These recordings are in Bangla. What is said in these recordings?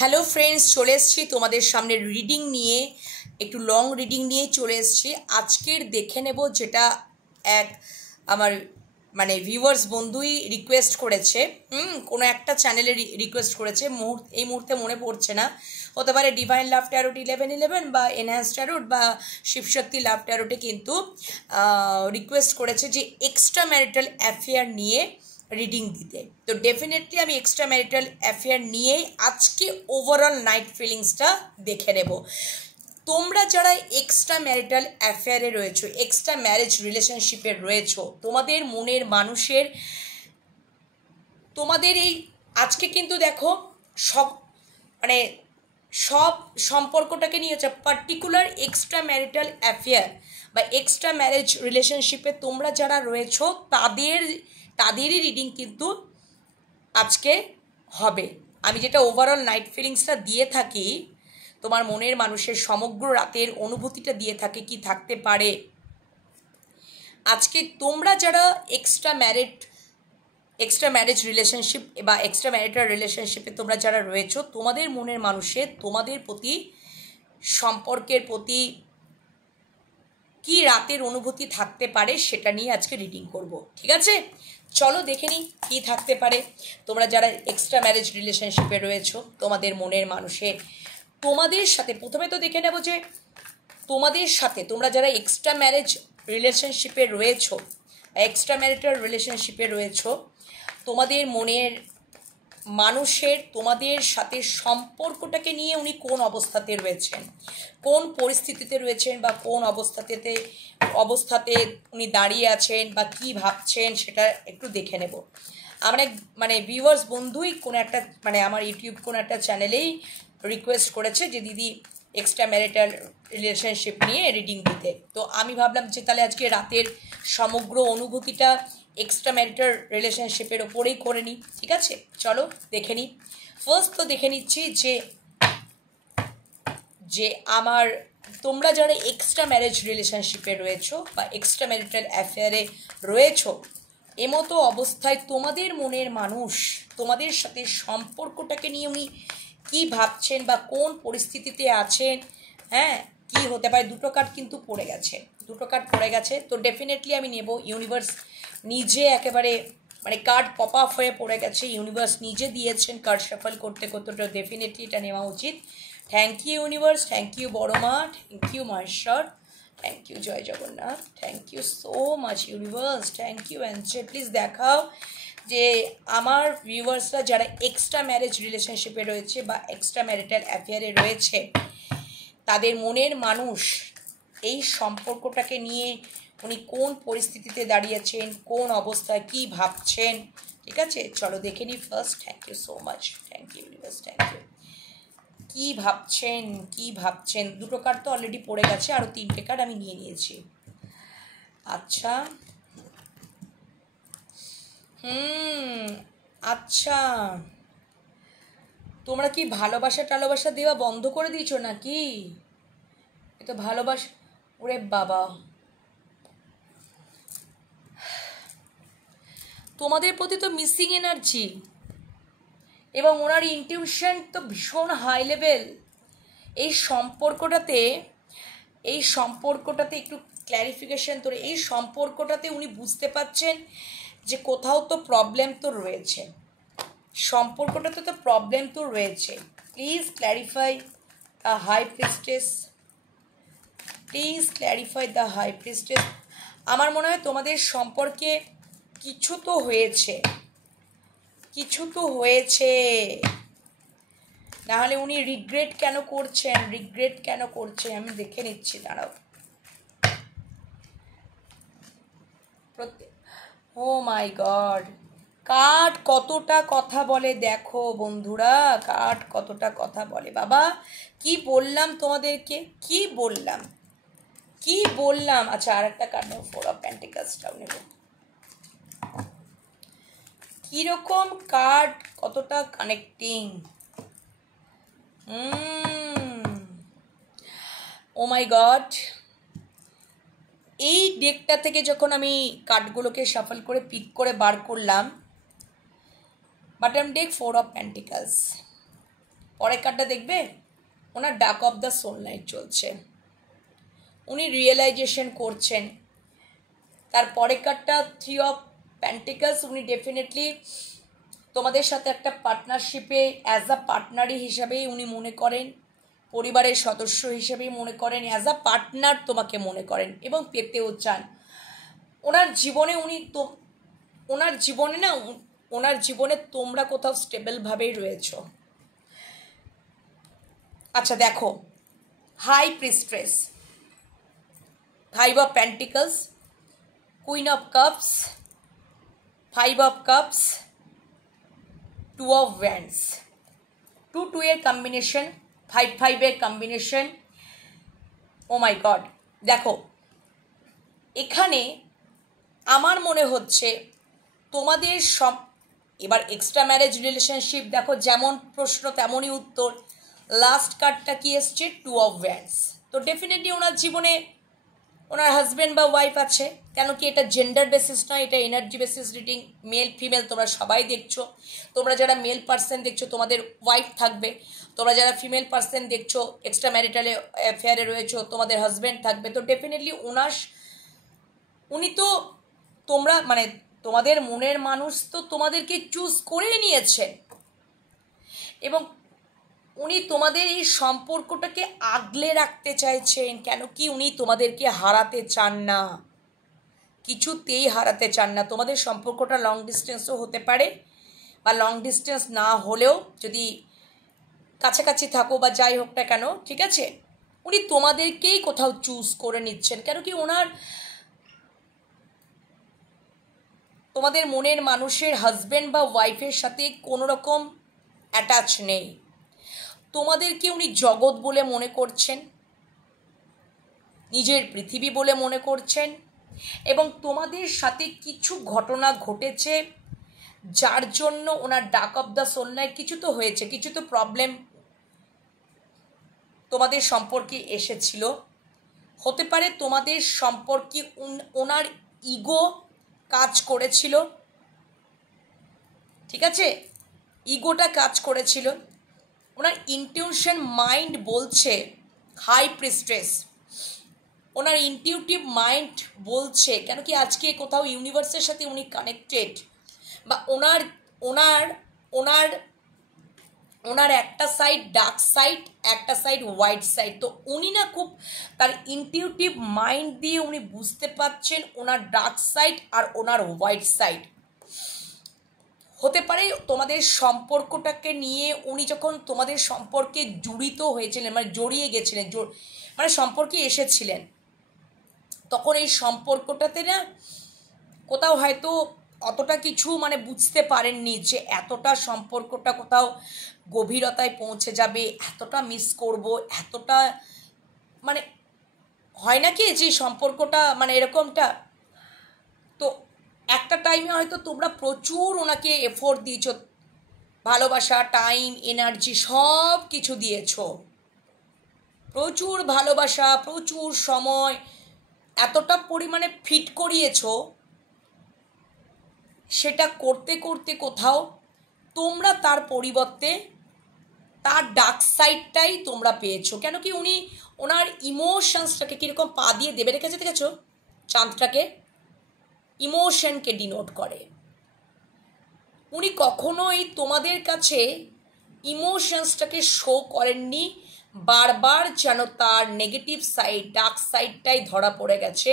হ্যালো ফ্রেন্ডস, চলে এসেছি তোমাদের সামনে রিডিং নিয়ে, একটু লং রিডিং নিয়ে চলে এসেছি। আজকের দেখে নেব যেটা এক আমার ভিউয়ার্স বন্ধুই রিকোয়েস্ট করেছে, কোনো একটা চ্যানেলে রিকোয়েস্ট করেছে, এই মুহূর্তে মনে পড়ছে না, হতে পারে ডিভাইন লাভ ট্যারোট 1111 বা এনহ্যান্স ট্যারোট বা শিবশক্তি লাভ ট্যারোটে, কিন্তু রিকোয়েস্ট করেছে যে এক্সট্রা ম্যারিটাল অ্যাফেয়ার নিয়ে রিডিং দিতে। তো ডেফিনেটলি আমি এক্সট্রা ম্যারিটাল অ্যাফেয়ার নিয়েই আজকে ওভারঅল নাইট ফিলিংসটা দেখে নেব। তোমরা যারা এক্সট্রা ম্যারিটাল অ্যাফেয়ারে রয়েছো, এক্সট্রা ম্যারেজ রিলেশনশিপে রয়েছো, তোমাদের মনের মানুষের তোমাদের এই আজকে কিন্তু দেখো সব সব সম্পর্কটাকে নিয়ে হচ্ছে পার্টিকুলার এক্সট্রা ম্যারিটাল অ্যাফেয়ার বা এক্সট্রা ম্যারেজ রিলেশনশিপে তোমরা যারা রয়েছো তাদেরই রিডিং কিন্তু আজকে হবে। আমি যেটা ওভারঅল নাইট ফিলিংসটা দিয়ে থাকি, তোমার মনের মানুষের সমগ্র রাতের অনুভূতিটা দিয়ে থাকে, কি থাকতে পারে আজকে তোমরা যারা এক্সট্রা ম্যারেজ রিলেশনশিপ বা এক্সট্রা ম্যারিটাল রিলেশনশিপে তোমরা যারা রয়েছো, তোমাদের মনের মানুষের তোমাদের প্রতি সম্পর্কের প্রতি কি রাতের অনুভূতি থাকতে পারে সেটা নিয়ে আজকে রিডিং করব। ঠিক আছে, চলো দেখে নিই কী থাকতে পারে। তোমরা যারা এক্সট্রা ম্যারেজ রিলেশনশিপে রয়েছো, তোমাদের মনের মানুষের তোমাদের সাথে প্রথমে তো দেখে নেব যে তোমাদের সাথে তোমরা যারা এক্সট্রা ম্যারেজ রিলেশনশিপে রয়েছো, এক্সট্রা ম্যারিটাল রিলেশনশিপে রয়েছো, তোমাদের মনের মানুষের তোমাদের সাথে সম্পর্কটাকে নিয়ে উনি কোন অবস্থাতে রয়েছেন, কোন পরিস্থিতিতে রয়েছেন বা কোন অবস্থাতে উনি দাঁড়িয়ে আছেন বা কি ভাবছেন সেটা একটু দেখে নেব। আমার এক ভিউয়ার্স বন্ধুই কোনো একটা আমার ইউটিউব কোনো একটা চ্যানেলেই রিকোয়েস্ট করেছে যে দিদি এক্সট্রা ম্যারিটাল রিলেশনশিপ নিয়ে রিডিং দিতে। তো আমি ভাবলাম যে তাহলে আজকে রাতের সমগ্র অনুভূতিটা এক্সট্রা ম্যারিটাল রিলেশনশিপের ওপরেই করে নিই। ঠিক আছে, চলো দেখে নিই। ফার্স্ট তো দেখে নিচ্ছি যে তোমরা যারা এক্সট্রা ম্যারেজ রিলেশনশিপে রয়েছো বা এক্সট্রা ম্যারিটাল অ্যাফেয়ারে রয়েছো, এমতো অবস্থায় তোমাদের মনের মানুষ তোমাদের সাথে সম্পর্কটাকে নিয়ে উনি কী ভাবছেন বা কোন পরিস্থিতিতে আছেন, কি হতে পারে। দুটো কার্ড কিন্তু পড়ে গেছে, তো ডেফিনেটলি আমি নেব। ইউনিভার্স নিজে একেবারে কার্ড পপ আপ হয়ে পড়ে গেছে, ইউনিভার্স নিজে দিয়েছেন কার্ড শাফল করতে করতে, তো ডেফিনেটলি এটা নেওয়া উচিত। Thank you universe, thank you বড় মা, thank you Maheshwar, thank you জয় Jagannath, thank you so much universe, thank you answer. Please দেখাও যে আমার ভিউয়ার্সরা যারা এক্সট্রা ম্যারেজ রিলেশনশিপে রয়েছে বা এক্সট্রা ম্যারিটাল অ্যাফেয়ারে রয়েছে, তাদের মনের মানুষ এই সম্পর্কটাকে নিয়ে উনি কোন পরিস্থিতিতে দাঁড়িয়েছেন, কোন অবস্থায় কি ভাবছেন। ঠিক আছে, চলো দেখে নিই first. Thank you so much, thank you universe, thank you. কি ভাবছেন দুটো কার্ড তো অলরেডি পড়ে গেছে, আরও 3টে কার্ড আমি নিয়ে নিয়েছি। আচ্ছা, আচ্ছা, তোমরা কি ভালোবাসা দেওয়া বন্ধ করে দিয়েছো নাকি? এ তো ভালোবাসা, ওরে বাবা, তোমাদের প্রতি তো মিসিং এনার্জি এবং ওনার ইনটিউশন তো ভীষণ হাই লেভেল। এই সম্পর্কটাতে একটু ক্ল্যারিফিকেশন তোর, এই সম্পর্কটাতে উনি বুঝতে পারছেন যে কোথাও তো প্রবলেম তো রয়েছে, সম্পর্কটাতে তো প্রবলেম তো রয়েছে। Please clarify the high priestess, please clarify the high priestess. আমার মনে হয় তোমাদের সম্পর্কে কিছু তো হয়েছে, নাহলে উনি রিগ্রেট কেন করছেন আমি দেখে নিচ্ছি, দাঁড়াও। ও মাই গড, কার্ড কতটা কথা বলে দেখো বন্ধুরা, কার্ড কতটা কথা বলে। বাবা কি বললাম তোমাদেরকে, কি বললাম। আচ্ছা, আর একটা কার্ড নেব, 4 অফ পেন্টিকলসটাও নেব। কীরকম কার্ড, কতটা কানেক্টিং। ও মাই গড, এই ডেকটা থেকে যখন আমি কার্ডগুলোকে শাফল করে পিক করে বার করলাম, বাটম ডেক 4 অফ পেন্টিকলস, পরের কার্ডটা দেখবে, ওনার ডাক অফ দ্য সোল নাইট চলছে, উনি রিয়েলাইজেশন করছেন। তার পরের কার্ডটা 3 অফ পেন্টিকলস, উনি ডেফিনেটলি তোমাদের সাথে একটা পার্টনারশিপে অ্যাজ আ পার্টনারি হিসাবেই উনি মনে করেন, পরিবারের সদস্য হিসেবেই মনে করেন, অ্যাজ আ পার্টনার তোমাকে মনে করেন এবং পেতেও চান। ওনার জীবনে ওনার জীবনে তোমরা কোথাও স্টেবলভাবেই রয়েছ। আচ্ছা দেখো, high priestess, 5 of pentacles, queen of cups, 5 of cups, 2 of wands, 2-2 এর কম্বিনেশন, 5-5 এর কম্বিনেশন। ও মাই গড, দেখো এখানে আমার মনে হচ্ছে তোমাদের এবার এক্সট্রা ম্যারেজ রিলেশনশিপ, দেখো যেমন প্রশ্ন তেমনই উত্তর। লাস্ট কার্ডটা কি এসছে? 2 অফ ওয়ান্ডস। তো ডেফিনেটলি ওনার জীবনে ওনার হাজব্যান্ড বা ওয়াইফ আছে। কেন কি এটা জেন্ডার বেসিস নয়, এটা energy basis reading. Male female তোমরা সবাই দেখছো। তোমরা যারা মেল পার্সন দেখছো তোমাদের ওয়াইফ থাকবে, তোমরা যারা ফিমেল পার্সন দেখছো এক্সট্রা ম্যারিটাল অ্যাফেয়ারে রয়েছো তোমাদের হাজব্যান্ড থাকবে। তো ডেফিনেটলি উনি তো তোমরা মানে তোমাদের মনের মানুষ তো তোমাদেরকে চুজ করে নিয়েছেন এবং উনি তোমাদের এই সম্পর্কটাকে আগলে রাখতে চাইছেন। কেন কি উনি তোমাদেরকে হারাতে চান না, কিছুতেই হারাতে চান না। তোমাদের সম্পর্কটা লং ডিস্টেন্সও হতে পারে, বা লং ডিস্টেন্স না হলেও যদি কাছাকাছি থাকো বা যাই হোক না কেন, ঠিক আছে, উনি তোমাদেরকেই কোথাও চুজ করে নিচ্ছেন। কেন কি তোমাদের মনের মানুষের হাজব্যান্ড বা ওয়াইফের সাথে কোনো রকম অ্যাটাচ নেই। তোমাদেরকে উনি জগৎ বলে মনে করছেন, নিজের পৃথিবী বলে মনে করছেন এবং তোমাদের সাথে কিছু ঘটনা ঘটেছে যার জন্য ওনার ডাক অফ দ্য সোল নাইট, কিছু তো হয়েছে, কিছু তো প্রবলেম তোমাদের সম্পর্কে এসেছিল। হতে পারে তোমাদের সম্পর্কে ওনার ইগো কাজ করেছিল, ঠিক আছে, ইগোটা কাজ করেছিল। ওনার ইনটিউশন মাইন্ড বলছে, হাই প্রিস্ট্রেস, ওনার ইনটিউটিভ মাইন্ড বলছে, কেন কি আজকে কোথাও ইউনিভার্সের সাথে উনি কানেক্টেড, বা ওনার একটা সাইড ডার্ক সাইড, একটা সাইড হোয়াইট সাইড। তো উনি না খুব তার ইনটিউটিভ মাইন্ড দিয়ে উনি বুঝতে পারছেন ওনার ডার্ক সাইড আর ওনার হোয়াইট সাইড। হতে পারে তোমাদের সম্পর্কটাকে নিয়ে উনি যখন তোমাদের সম্পর্কে জড়িত হয়েছিলেন, মানে জড়িয়ে গেছিলেন, মানে সম্পর্কে এসেছিলেন, তখন এই সম্পর্কটাতে না কোথাও হয়তো অতটা কিছু মানে বুঝতে পারেননি যে এতটা সম্পর্কটা কোথাও গভীরতায় পৌঁছে যাবে, এতটা মিস করব, এতটা মানে হয় না কি যে সম্পর্কটা মানে এরকমটা। তো একটা টাইমে হয়তো তোমরা প্রচুর ওনাকে এফোর্ট দিয়েছো, ভালোবাসা, টাইম, এনার্জি সব কিছু দিয়েছো, প্রচুর ভালোবাসা, প্রচুর সময়, এতটা পরিমাণে ফিট করিয়েছো। সেটা করতে করতে কোথাও তোমরা তার পরিবর্তে তার ডার্ক সাইডটাই তোমরা পেয়েছো। কেন কি উনি ওনার ইমোশনসটাকে কীরকম পা দিয়ে দেবে রেখেছে, দেখেছো চাঁদটাকে, ইমোশনকে ডিনোট করে। উনি কখনোই তোমাদের কাছে ইমোশনসটাকে শো করেননি, বারবার যেন তার নেগেটিভ সাইড, ডার্ক সাইডটাই ধরা পড়ে গেছে,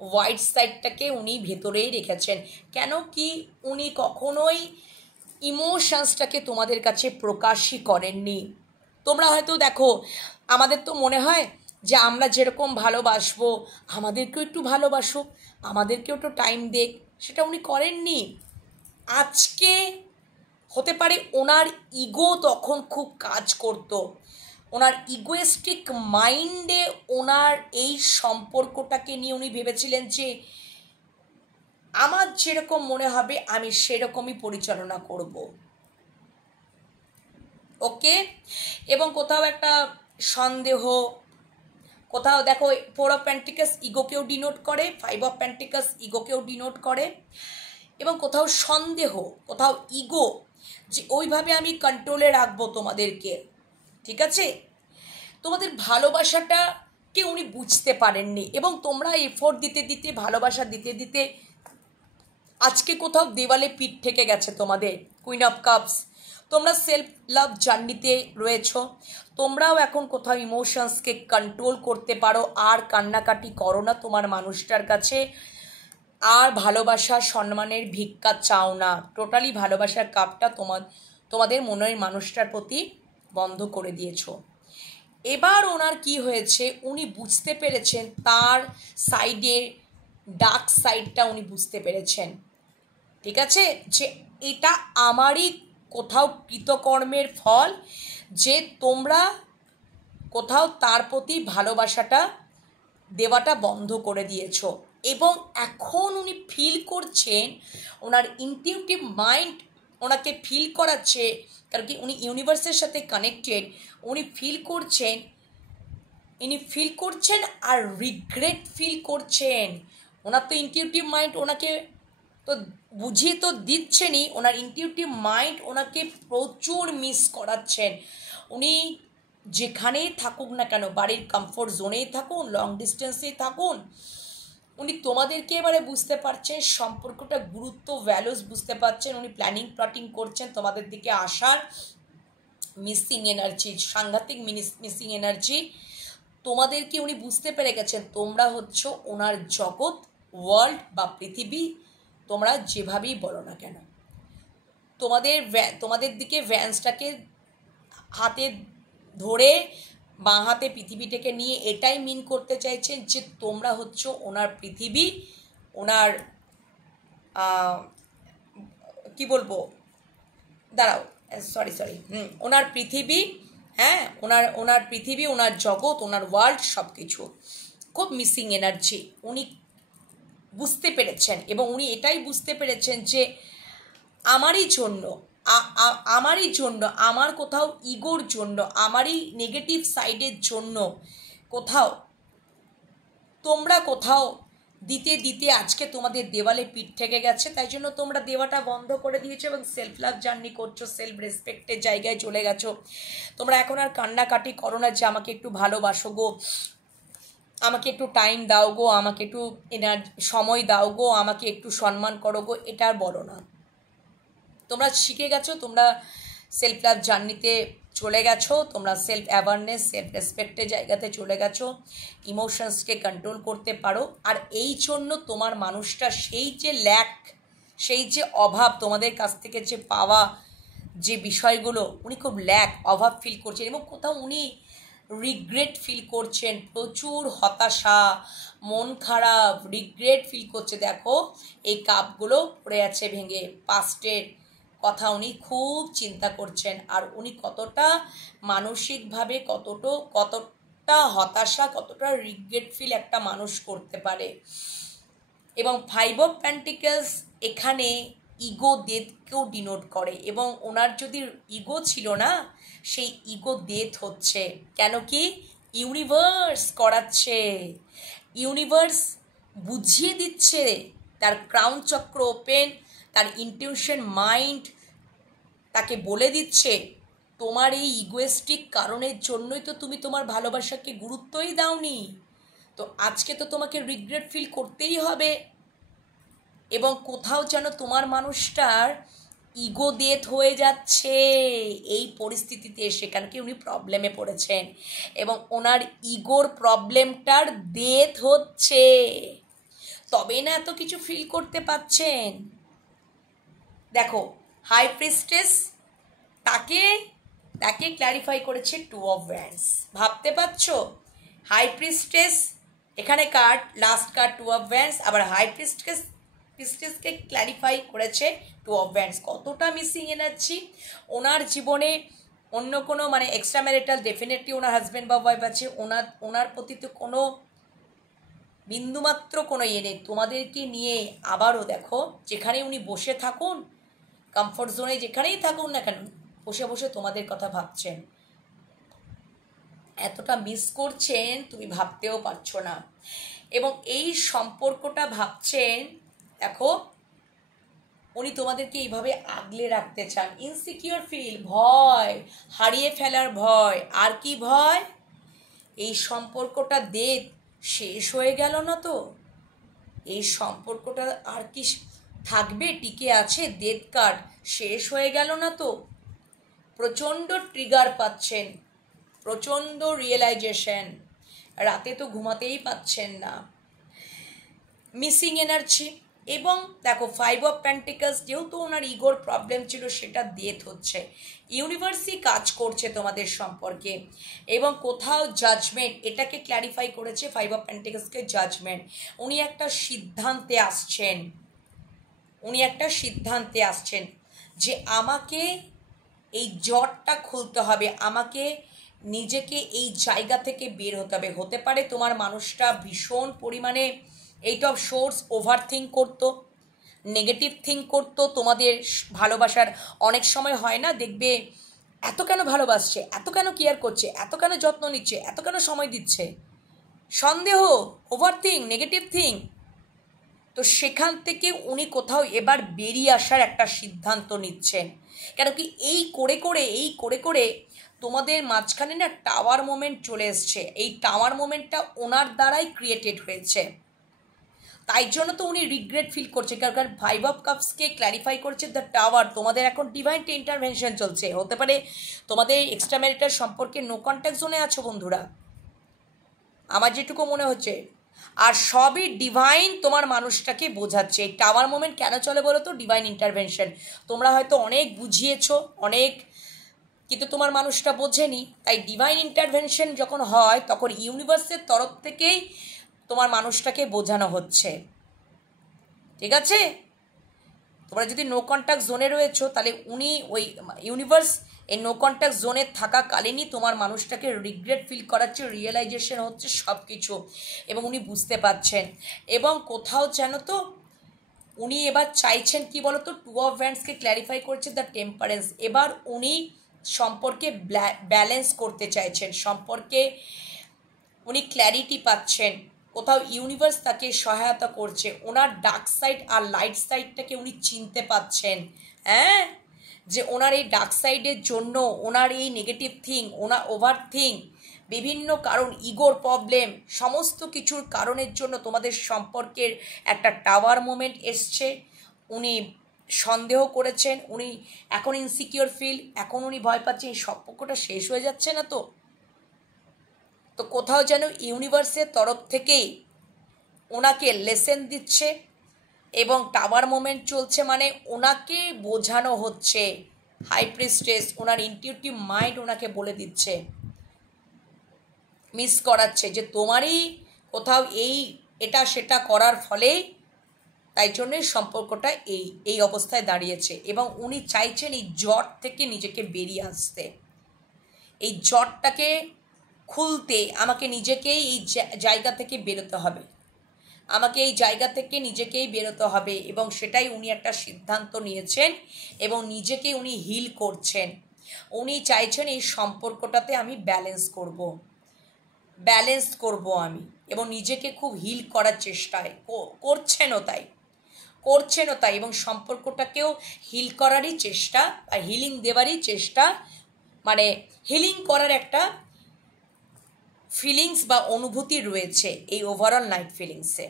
হোয়াইট সাইডটাকে উনি ভেতরেই রেখেছেন। কেন কি উনি কখনোই ইমোশনসটাকে তোমাদের কাছে প্রকাশই করেননি। তোমরা হয়তো দেখো, আমাদের তো মনে হয় যে আমরা যেরকম ভালোবাসবো আমাদেরকেও একটু ভালোবাসুক, আমাদেরকেও একটু টাইম দেখ, সেটা উনি করেননি। আজকে হতে পারে ওনার ইগো তখন খুব কাজ করতো, ওনার ইগোয়েস্টিক মাইন্ডে ওনার এই সম্পর্কটাকে নিয়ে উনি ভেবেছিলেন যে আমার যেরকম মনে হবে আমি সেরকমই পরিচালনা করব, ওকে। এবং কোথাও একটা সন্দেহ, কোথাও দেখো 4 অফ পেন্টিকলস ইগোকেও ডিনোট করে, 5 অফ পেন্টিকলস ইগোকেও ডিনোট করে, এবং কোথাও সন্দেহ, কোথাও ইগো, যে ওইভাবে আমি কন্ট্রোলে রাখবো তোমাদেরকে, ঠিক আছে? তোমাদের ভালোবাসাটাকে উনি বুঝতে পারেননি, এবং তোমরা এফোর্ট দিতে দিতে, ভালোবাসা দিতে দিতে আজকে কোথাও দেওয়ালে পিঠ থেকে গেছে তোমাদের। কুইন অফ কাপস, তোমরা সেলফ লাভ জার্নিতে রয়েছো। তোমরাও এখন কোথাও ইমোশনসকে কন্ট্রোল করতে পারো, আর কান্নাকাটি করো না তোমার মানুষটার কাছে, আর ভালোবাসা সম্মানের ভিক্ষা চাও না। টোটালি ভালোবাসার কাপটা তোমাদের মনের মানুষটার প্রতি বন্ধ করে দিয়েছো। এবার ওনার কি হয়েছে, উনি বুঝতে পেরেছেন তার সাইডে ডার্ক সাইডটা উনি বুঝতে পেরেছেন। ঠিক আছে, যে এটা আমারই কোথাও কৃতকর্মের ফল, যে তোমরা কোথাও তার প্রতি ভালোবাসাটা দেওয়াটা বন্ধ করে দিয়েছো। এবং এখন উনি ফিল করছেন, ওনার ইনটিউটিভ মাইন্ড ওনাকে ফিল করাচ্ছে, কারণ কি উনি ইউনিভার্সের সাথে কানেক্টেড। উনি ফিল করছেন আর রিগ্রেট ফিল করছেন। ওনার তো ইনটিউটিভ মাইন্ড ওনাকে তো বুঝিয়ে তো দিচ্ছেনই, ওনার ইনটিউটিভ মাইন্ড ওনাকে প্রচুর মিস করাচ্ছেন। উনি যেখানেই থাকুক না কেন, বাড়ির কমফোর্ট জোনেই থাকুন, লং ডিস্টেন্সেই থাকুন, উনি তোমাদেরকে এবারে বুঝতে পারছেন, সম্পর্কটা গুরুত্ব, ভ্যালুস বুঝতে পারছেন। উনি প্ল্যাটিং করছেন তোমাদের দিকে আসার। মিসিং এনার্জি, সাংঘাতিক মিসিং এনার্জি তোমাদেরকে উনি বুঝতে পেরে গেছেন। তোমরা হচ্ছ ওনার জগৎ, ওয়ার্ল্ড বা পৃথিবী, তোমরা যেভাবেই বলো না কেন। তোমাদের দিকে ভ্যান্সটাকে হাতে ধরে বাঁ হাতে পৃথিবীটাকে নিয়ে এটাই মিন করতে চাইছেন যে তোমরা হচ্ছ ওনার পৃথিবী, ওনার কি বলবো, দাঁড়াও, সরি ওনার পৃথিবী, হ্যাঁ, ওনার পৃথিবী, ওনার জগৎ, ওনার ওয়ার্ল্ড, সব কিছু। খুব মিসিং এনার্জি উনি বুঝতে পেরেছেন, এবং উনি এটাই বুঝতে পেরেছেন যে আমারই জন্য, আমার কোথাও ইগোর জন্য, আমারই নেগেটিভ সাইডের জন্য তোমরা কোথাও দিতে দিতে আজকে তোমাদের দেওয়ালে পিঠ থেকে গেছে। তাই জন্য তোমরা দেওয়াটা বন্ধ করে দিয়েছো এবং সেলফ লাভ জার্নি করছো, সেলফ রেসপেক্টের জায়গায় চলে গেছো। তোমরা এখন আর কান্নাকাটি করো না যে আমাকে একটু ভালোবাসো গো, আমাকে একটু টাইম দাও গো, আমাকে একটু সময় দাও গো, আমাকে একটু সম্মান করো গো, এটা আর বলো না। তোমরা শিখে গেছো, তোমরা সেলফ লাভ জার্নিতে চলে গেছো, তোমরা সেলফ অ্যাওয়ারনেস, সেলফ রেসপেক্টের জায়গাতে চলে গেছো, ইমোশনসকে কন্ট্রোল করতে পারো। আর এই জন্য তোমার মানুষটা সেই যে অভাব তোমাদের কাছ থেকে যে পাওয়া যে বিষয়গুলো, উনি খুব অভাব ফিল করছেন, এবং কোথাও উনি রিগ্রেট ফিল করছেন, প্রচুর হতাশা, মন খারাপ, রিগ্রেট ফিল করছে। দেখো এই কাপগুলো পড়ে আছে ভেঙে, পাস্টের কথা উনি খুব চিন্তা করছেন। আর উনি কতটা মানসিকভাবে কতটা হতাশা, কতটা রিগ্রেট ফিল একটা মানুষ করতে পারে। এবং 5 অফ পেন্টিকলস এখানে ইগো ডেথকেও ডিনোট করে, এবং ওনার যদি ইগো ছিল না, সেই ইগো ডেথ হচ্ছে। কেন কি ইউনিভার্স করাচ্ছে, ইউনিভার্স বুঝিয়ে দিচ্ছে, তার ক্রাউন চক্র ওপেন, তার ইনটিউশন মাইন্ড তাকে বলে দিচ্ছে তোমার এই ইগোয়েস্টিক কারণের জন্যই তো তুমি তোমার ভালোবাসাকে গুরুত্বই দাওনি। তো আজকে তো তোমাকে রিগ্রেট ফিল করতেই হবে। এবং কোথাও যেন তোমার মানুষটার ইগো ডেথ হয়ে যাচ্ছে এই পরিস্থিতিতে এসে, কেন কি উনি প্রবলেমে পড়েছেন এবং ওনার ইগোর প্রবলেমটার ডেথ হচ্ছে, তবে না এত কিছু ফিল করতে পাচ্ছেন। দেখো হাই প্রিস্টেস তাকে ক্ল্যারিফাই করেছে 2 অফ ওয়ান্ডস। ভাবতে পারছো হাই প্রিস্টেস এখানে card, last card 2 of wands, আবার হাই প্রিস্টেসকে ক্ল্যারিফাই করেছে 2 অফ ওয়ান্ডস। কতটা মিসিং এনার্জি ওনার জীবনে। অন্য কোনো মানে এক্সট্রা ম্যারিটাল ডেফিনেটলি ওনার হাজব্যান্ড বা ওয়াইফ আছে, ওনার প্রতি তো কোনো বিন্দুমাত্র কোনো ইয়ে নেই। তোমাদেরকে নিয়ে আবারও দেখো, যেখানে উনি বসে থাকুন, কমফোর্ট জোনে যেখানেই থাকুন না কেন, বসে বসে তোমাদের কথা ভাবছেন, এতটা মিস করছেন তুমি ভাবতেও পারছো না। এবং এই সম্পর্কটা ভাবছেন, দেখো উনি তোমাদেরকে এইভাবে আগলে রাখতে চান। ইনসিকিউর ফিল, ভয়, হারিয়ে ফেলার ভয়। আর কি ভয়? এই সম্পর্কটা শেষ হয়ে গেল না তো? এই সম্পর্কটা আর কি থাকবে, টিকে আছে? ডেথ কার্ড শেষ হয়ে গেল না তো? প্রচণ্ড ট্রিগার পাচ্ছেন, প্রচণ্ড রিয়েলাইজেশন, রাতে তো ঘুমাতেই পাচ্ছেন না, মিসিং এনার্জি। এবং দেখো 5 অফ পেন্টিকলস, যেহেতু ওনার ইগোর প্রবলেম ছিল সেটা ডেথ হচ্ছে। ইউনিভার্সই কাজ করছে তোমাদের সম্পর্কে, এবং কোথাও জাজমেন্ট, এটাকে ক্ল্যারিফাই করেছে 5 অফ পেন্টিকলসকে, জাজমেন্ট। উনি একটা সিদ্ধান্তে আসছেন যে আমাকে এই জটটা খুলতে হবে, আমাকে নিজেকে এই জায়গা থেকে বের হতে হবে। হতে পারে তোমার মানুষটা ভীষণ পরিমাণে eight of swords over think করতো, নেগেটিভ থিঙ্ক করতো তোমাদের ভালোবাসার। অনেক সময় হয় না, দেখবে এত কেন ভালোবাসছে, এত কেন কেয়ার করছে, এত কেন যত্ন নিচ্ছে, এত কেন সময় দিচ্ছে, সন্দেহ, ওভার থিঙ্ক, নেগেটিভ থিঙ্ক। তো সেখান থেকে উনি কোথাও এবার বেরিয়ে আসার একটা সিদ্ধান্ত নিচ্ছেন। কেন কি এই করে করে তোমাদের মাঝখানে না টাওয়ার মোমেন্ট চলে এসছে। এই টাওয়ার মোমেন্টটা ওনার দ্বারাই ক্রিয়েটেড হয়েছে, তাই জন্য তো উনি রিগ্রেট ফিল করছে। কারণ 5 অফ কাপসকে ক্ল্যারিফাই করছে দ্য টাওয়ার। তোমাদের এখন ডিভাইন ইন্টারভেনশন চলছে। হতে পারে তোমাদের এক্সট্রা ম্যারিটাল সম্পর্কে নো কন্ট্যাক্ট জোনে আছো বন্ধুরা, আমার যেটুকু মনে হচ্ছে। আর সবই ডিভাইন তোমার মানুষটাকে বোঝাচ্ছে। এই টাওয়ার মোমেন্ট কেন চলে বলো তো? Divine intervention. তোমরা হয়তো অনেক বুঝিয়েছো, কিন্তু তোমার মানুষটা বোঝেনি। তাই ডিভাইন ইন্টারভেনশন যখন হয় তখন ইউনিভার্সের তরফ থেকেই তোমার মানুষটাকে বোঝানো হচ্ছে, ঠিক আছে? তোমরা যদি নো কন্ট্যাক্ট জোনে রয়েছো, তাহলে উনি ওই ইউনিভার্স এই নো কন্ট্যাক্ট জোনে থাকাকালীনই তোমার মানুষটাকে রিগ্রেট ফিল করাচ্ছে, রিয়েলাইজেশন হচ্ছে সব কিছু, এবং উনি বুঝতে পারছেন। এবং কোথাও যেন তো উনি এবার চাইছেন কি বলো তো, 2 অফ ওয়ান্ডসকে ক্ল্যারিফাই করছে দ্য টেম্পারেন্স। এবার উনি সম্পর্কে ব্যালেন্স করতে চাইছেন, সম্পর্কে উনি ক্ল্যারিটি পাচ্ছেন। কোথাও ইউনিভার্স তাকে সহায়তা করছে, ওনার ডার্ক সাইড আর লাইট সাইডটাকে উনি চিনতে পাচ্ছেন। হ্যাঁ, যে ওনার এই ডার্ক সাইডের জন্য, ওনার এই নেগেটিভ থিং, ওনার ওভার থিং, বিভিন্ন কারণ, ইগোর প্রবলেম, সমস্ত কিছুর কারণের জন্য তোমাদের সম্পর্কের একটা টাওয়ার মোমেন্ট এসছে। উনি সন্দেহ করেছেন, উনি এখন ইনসিকিউর ফিল, এখন উনি ভয় পাচ্ছেন এই সম্পর্কটা শেষ হয়ে যাচ্ছে না তো? তো কোথাও যেন ইউনিভার্সের তরফ থেকেই ওনাকে লেসেন দিচ্ছে, এবং টাওয়ার মোমেন্ট চলছে, মানে ওনাকে বোঝানো হচ্ছে। হাই প্রিস্টেস, ওনার ইনটিউটিভ মাইন্ড ওনাকে বলে দিচ্ছে, মিস করাচ্ছে যে তোমারই কোথাও এটা সেটা করার ফলে, তাই জন্যই সম্পর্কটা এই অবস্থায় দাঁড়িয়েছে। এবং উনি চাইছেন এই জট থেকে নিজেকে বেরিয়ে আসতে, এই জটটাকে খুলতে আমাকে নিজেকেই এই জায়গা থেকে বেরোতে হবে, আমাকে এই জায়গা থেকে নিজেকেই বেরোতে হবে। এবং সেটাই উনি একটা সিদ্ধান্ত নিয়েছেন, এবং নিজেকে উনি হিল করছেন। উনি চাইছেন এই সম্পর্কটাতে আমি ব্যালেন্স করব আমি, এবং নিজেকে খুব হিল করার চেষ্টায় করছেনও তাই, এবং সম্পর্কটাকেও হিল করারই চেষ্টা, বা হিলিং দেওয়ারই চেষ্টা, মানে হিলিং করার একটা ফিলিংস বা অনুভূতি রয়েছে এই ওভারঅল নাইট ফিলিংসে।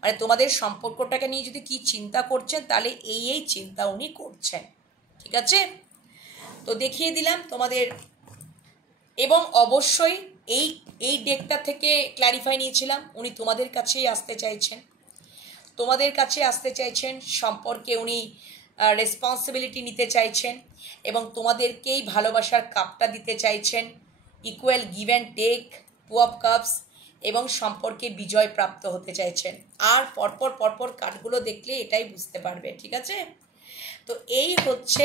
মানে তোমাদের সম্পর্কটাকে নিয়ে যদি কি চিন্তা করছেন, তাহলে এই চিন্তা উনি করছেন, ঠিক আছে? তো দেখিয়ে দিলাম তোমাদের। এবং অবশ্যই এই ডেকটা থেকে ক্ল্যারিফাই নিয়েছিলাম, উনি তোমাদের কাছেই আসতে চাইছেন, সম্পর্কে উনি রেসপন্সিবিলিটি নিতে চাইছেন, এবং তোমাদেরকেই ভালোবাসার কাপটা দিতে চাইছেন, equal give and take, 2 of cups, এবং সম্পর্কে বিজয় প্রাপ্ত হতে চাইছেন। আর পরপর কার্ডগুলো দেখলে এটাই বুঝতে পারবে, ঠিক আছে? তো এই হচ্ছে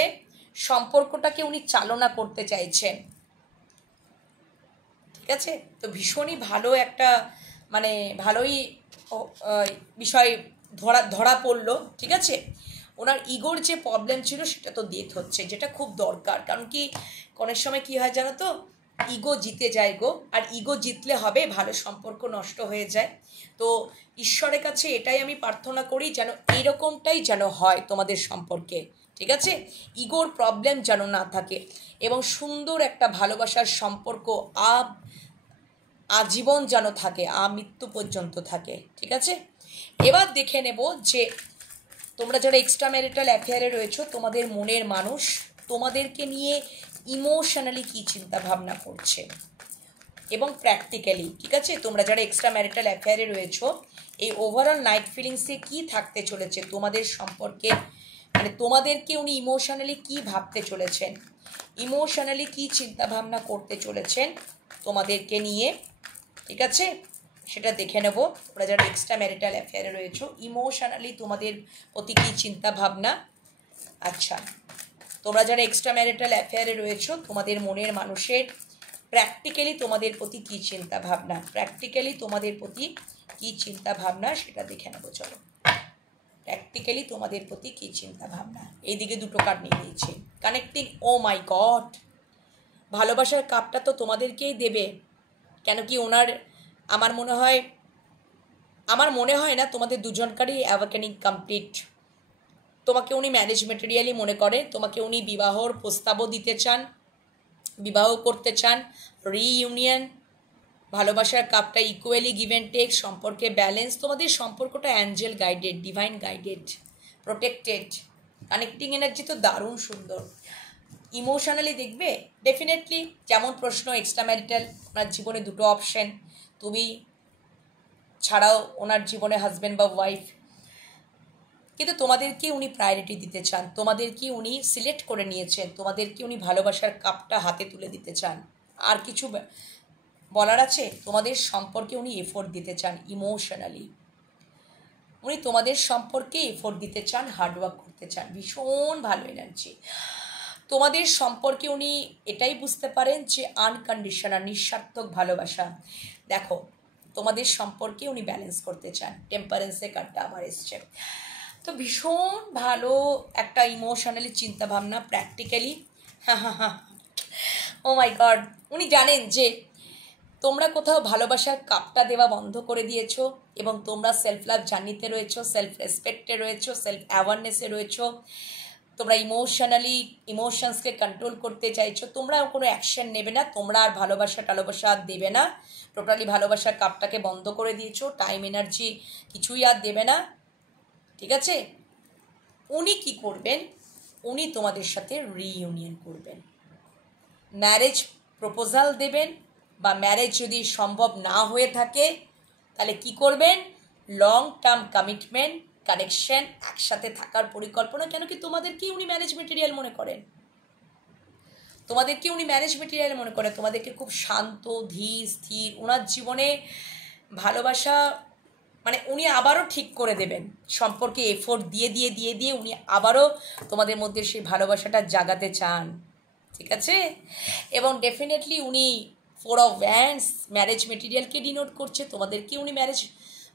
সম্পর্কটাকে উনি চালনা করতে চাইছেন, ঠিক আছে? তো ভীষণই ভালো একটা, মানে ভালোই বিষয় ধরা পড়লো, ঠিক আছে? ওনার ইগোর যে প্রবলেম ছিল সেটা তো ডেথ হচ্ছে, যেটা খুব দরকার। কারণ কি অনেক সময় কী হয় জানো তো, ইগো জিতে যায় গো, আর ইগো জিতলে হবে ভালো সম্পর্ক নষ্ট হয়ে যায়। তো ঈশ্বরের কাছে এটাই আমি প্রার্থনা করি যেন এইরকমটাই যেন হয় তোমাদের সম্পর্কে, ঠিক আছে? ইগোর প্রবলেম যেন না থাকে এবং সুন্দর একটা ভালোবাসার সম্পর্ক আজীবন যেন থাকে, মৃত্যু পর্যন্ত থাকে, ঠিক আছে? এবার দেখে নেব যে তোমরা যারা এক্সট্রা ম্যারিটাল অ্যাফেয়ারে রয়েছো, তোমাদের মনের মানুষ তোমাদেরকে নিয়ে ইমোশনালি কী চিন্তা ভাবনা করছে এবং প্র্যাকটিক্যালি, ঠিক আছে? তোমরা যারা এক্সট্রা ম্যারিটাল অ্যাফেয়ারে রয়েছো, এই ওভারঅল নাইট ফিলিংসে কী থাকতে চলেছে তোমাদের সম্পর্কে, মানে তোমাদেরকে উনি ইমোশনালি কী ভাবতে চলেছেন, ইমোশনালি কী চিন্তাভাবনা করতে চলেছেন তোমাদেরকে নিয়ে, ঠিক আছে? সেটা দেখে নেব। তোমরা যারা এক্সট্রা ম্যারিটাল অ্যাফেয়ারে রয়েছো, ইমোশনালি তোমাদের প্রতি কী চিন্তাভাবনা। আচ্ছা, তোমরা যারা এক্সট্রা ম্যারিটাল অ্যাফেয়ারে রয়েছো, তোমাদের মনের মানুষের প্র্যাকটিক্যালি তোমাদের প্রতি কী চিন্তাভাবনা, প্র্যাকটিক্যালি তোমাদের প্রতি কী চিন্তাভাবনা সেটা দেখে নেবো। চলো, প্র্যাকটিক্যালি তোমাদের প্রতি কী চিন্তাভাবনা। এইদিকে দুটো কার্ড নিয়ে নিয়েছি। কানেক্টিং, ও মাই গড, ভালোবাসার কাপটা তো তোমাদেরকেই দেবে। কেন কি ওনার আমার মনে হয় না তোমাদের দুজনকারই অ্যাওয়াকেনিং কমপ্লিট। তোমাকে উনি ম্যারেজ মেটেরিয়ালই মনে করে, তোমাকে উনি বিবাহর প্রস্তাবও দিতে চান, বিবাহ করতে চান, রিইউনিয়ন, ভালোবাসার কাপটা ইকুয়ালি গিভ অ্যান্ড টেক, সম্পর্কে ব্যালেন্স। তোমাদের সম্পর্কটা Angel guided, divine guided, protected. Connecting energy তো দারুণ সুন্দর। ইমোশনালি দেখবে ডেফিনেটলি, যেমন প্রশ্ন এক্সট্রা ম্যারিটাল, ওনার জীবনে দুটো অপশন, তুমি ছাড়াও ওনার জীবনে হাজব্যান্ড বা ওয়াইফ, কিন্তু তোমাদেরকে উনি প্রায়োরিটি দিতে চান, তোমাদেরকে উনি সিলেক্ট করে নিয়েছেন, তোমাদেরকে উনি ভালোবাসার কাপটা হাতে তুলে দিতে চান। আর কিছু বলার আছে? তোমাদের সম্পর্কে উনি এফোর্ট দিতে চান ইমোশনালি, উনি তোমাদের সম্পর্কে এফোর্ট দিতে চান, হার্ডওয়ার্ক করতে চান। ভীষণ ভালো এনার্জি। তোমাদের সম্পর্কে উনি এটাই বুঝতে পারেন যে আনকন্ডিশনাল, নিঃস্বার্থক ভালোবাসা। দেখো, তোমাদের সম্পর্কে উনি ব্যালেন্স করতে চান। টেম্পারেন্সে কার্ডটা আবার এসছে। তো ভীষণ ভালো একটা ইমোশনালি চিন্তাভাবনা, প্র্যাকটিক্যালি। ও মাই গড, উনি জানেন যে তোমরা কোথাও ভালোবাসার কাপটা দেওয়া বন্ধ করে দিয়েছো এবং তোমরা সেলফ লাভ জার্নিতে রয়েছো, সেলফ রেসপেক্টে রয়েছো, সেলফ অ্যাওয়ারনেসে রয়েছো। তোমরা ইমোশনসকে কন্ট্রোল করতে চাইছো। তোমরা কোনো অ্যাকশন নেবে না, তোমরা আর ভালোবাসা দেবে না, টোটালি ভালোবাসার কাপটাকে বন্ধ করে দিয়েছো। টাইম, এনার্জি কিছুই আর দেবে না, ঠিক আছে? উনি কি করবেন? উনি তোমাদের সাথে রিইউনিয়ন করবেন, ম্যারেজ প্রপোজাল দেবেন, বা ম্যারেজ যদি সম্ভব না হয়ে থাকে তাহলে কি করবেন? লং টার্ম কমিটমেন্ট, কানেকশন, একসাথে থাকার পরিকল্পনা। কেন কি তোমাদেরকে উনি ম্যারেজ মেটেরিয়াল মনে করেন, তোমাদেরকে উনি ম্যারেজ মেটেরিয়াল মনে করেন, তোমাদেরকে খুব শান্ত, ধীর, স্থির। ওনার জীবনে ভালোবাসা মানে উনি আবারও ঠিক করে দেবেন, সম্পর্কে এফোর্ট দিয়ে উনি আবারও তোমাদের মধ্যে সেই ভালোবাসাটা জাগাতে চান, ঠিক আছে? এবং ডেফিনেটলি উনি 4 of Wands ম্যারেজ মেটেরিয়ালকে ডিনোট করছে। তোমাদেরকে উনি ম্যারেজ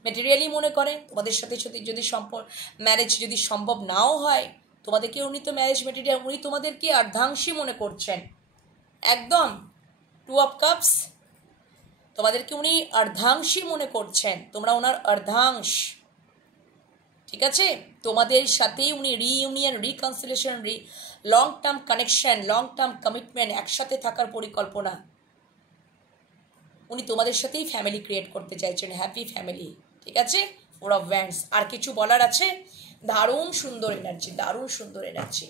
মেটেরিয়ালই মনে করেন। তোমাদের সাথে যদি ম্যারেজ যদি সম্ভব নাও হয়, তোমাদেরকে উনি তো ম্যারেজ মেটেরিয়াল, উনি তোমাদেরকে অর্ধাংশী মনে করছেন, একদম। 2 of Cups, তোমাদেরকে উনি অর্ধাংশী মনে করছেন, তোমরা ওনার অর্ধাংশ, ঠিক আছে? তোমাদের সাথেই উনি reunion, reconciliation, long term connection, long term commitment, একসাথে থাকার পরিকল্পনা। উনি তোমাদের সাথেই ফ্যামিলি ক্রিয়েট করতে চাইছেন, হ্যাপি ফ্যামিলি, ঠিক আছে? 4 of Wands। আর কিছু বলার আছে? দারুণ সুন্দর এনার্জি, দারুণ সুন্দর এনার্জি।